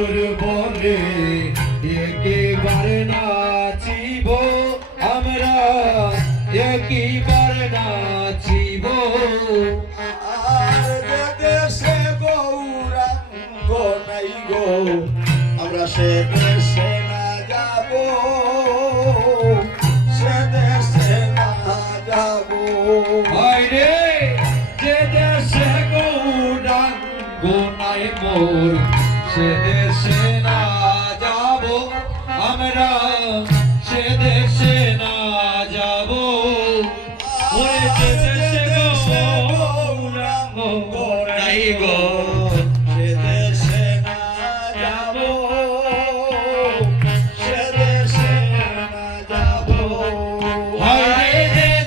মোর বলে একেবারে নাচিব আমরা একেবারে নাচিব আর দেশে গৌরাঙ্গ নাই গো আমরা সে দেশে না যাব সে দেশে না যাব আরে যে দেশে গৌরাঙ্গ নাই মোর সে দেশে না যাব আমরা সে দেশে না যাব ওরে যে দেশে গৌরাঙ্গ নাই গো সে দেশে না যাব সে দেশে না যাব হায়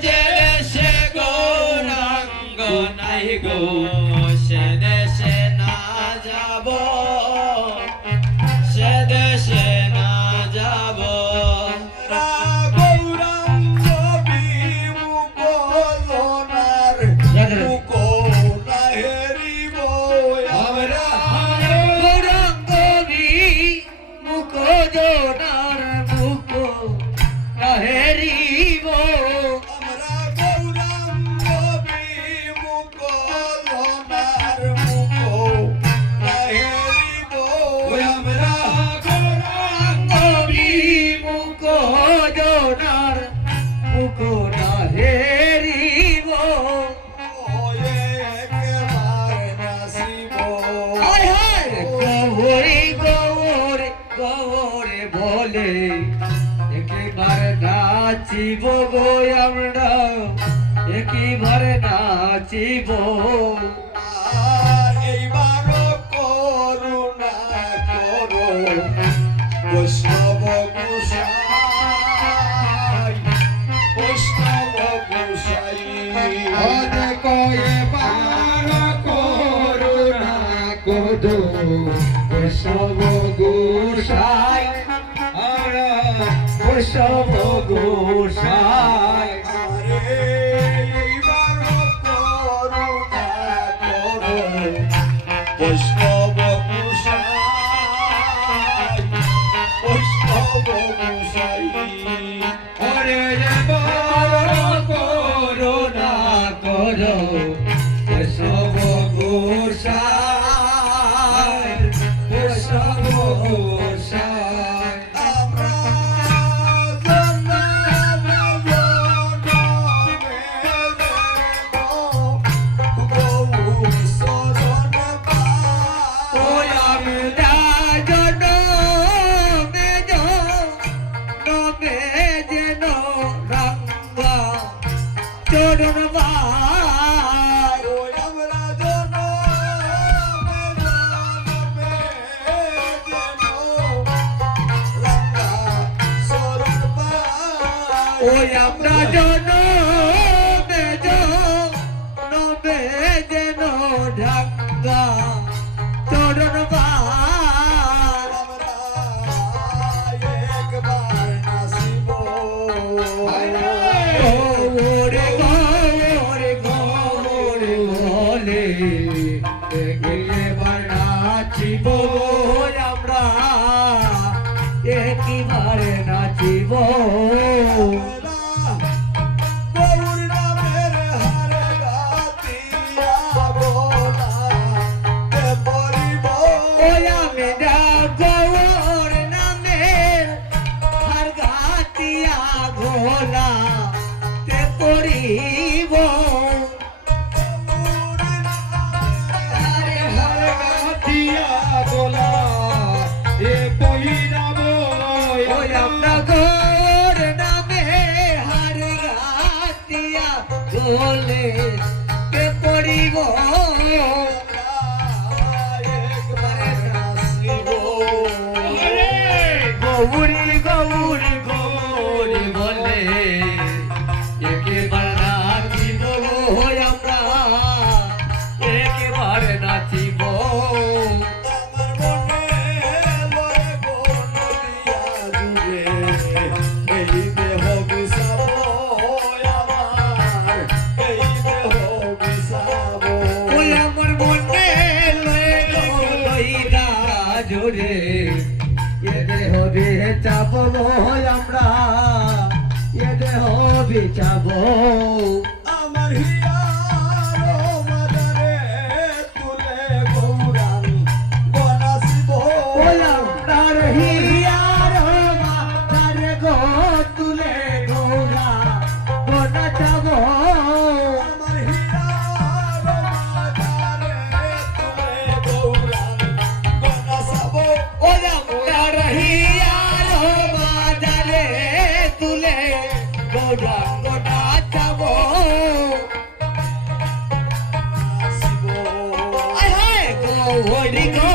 যে দেশে গৌরাঙ্গ নাই গো সে দেশে না যাব সে দেশে না যাব গৌরাঙ্গ বিমুখ লোনার মুখ না হেরিব আমরা গৌরাঙ্গ মুখ জোনার মুখ হেরিব আমরা গৌরাঙ্গ বিমুখ লোনার মুখ না হেরিব আমরা গৌরাঙ্গ মুখ জোনার মুখ হেরিব ওয়ে একবার নাসিব হায় হায় গৌরে গৌরে গৌরে বলে একেবার নাচিব গো আমরা একেবার নাচিব আর এইবার করুণা করো বৈষ্ণব গোসাই বৈষ্ণব গোসাই দেখো এবার করুণা করো বৈষ্ণব গোসাই আমরা বৈষ্ণব গোসাই আরে এইবার করুণা করো বৈষ্ণব গোসাই বৈষ্ণব গোসাই ওরে এবার করুণা করো বৈষ্ণব গোসাই বৈষ্ণব গোসাই আমরা জন্ম গৌ শরণ ওই আমরা জনমে জনমে যেন রঙ্গা চরণ বাই ওই আমরা জন্ম রাঙ্গা শরণ পাই ওই আমরা জনমে জনমে যেন ঢাকা চরণ বাই আমরা একবার নাচিব ওরে গৌরে গৌরে বলে একেবার নাচিব আমরা একেবার নাচিব গৌর নামের হারে গাতিয়া ভোলা তে পরিব ওই আমি গৌর নামের হার গাতিয়া ঘোলা তে পড়িব আরে হার গাতিয়া ঘোলা এ পহিরাব ওই আমরা গৌর নামে হার গাতিয়া ঘোলে তে পড়িব একবার নাচিব গৌরী গৌরী গৌরী বলে একেবার নাচিব আমরা একেবার নাচিব আমার মনে লয় গো নদিয়া জুড়ে এই দেহ বিষাব আমার এই দেহ বিষাব ওই আমার মনে লইরা জুড়ে এ দেহ বেচাবো আমরা এ দেহ বেচাবো আমার হিয়ার মাদারে তুলে গৌরান বনাসিব ওই আমরার হিয়ার মাতার গো তুলে গৌরা বনা যাবো আমার হিয়ার মাদারে তুলে গৌরান বনাসাব ওই আমরার হিয়ার মাতারে তুলে গৌরা বনা যাবো শিব আয় হায় গৌরী গো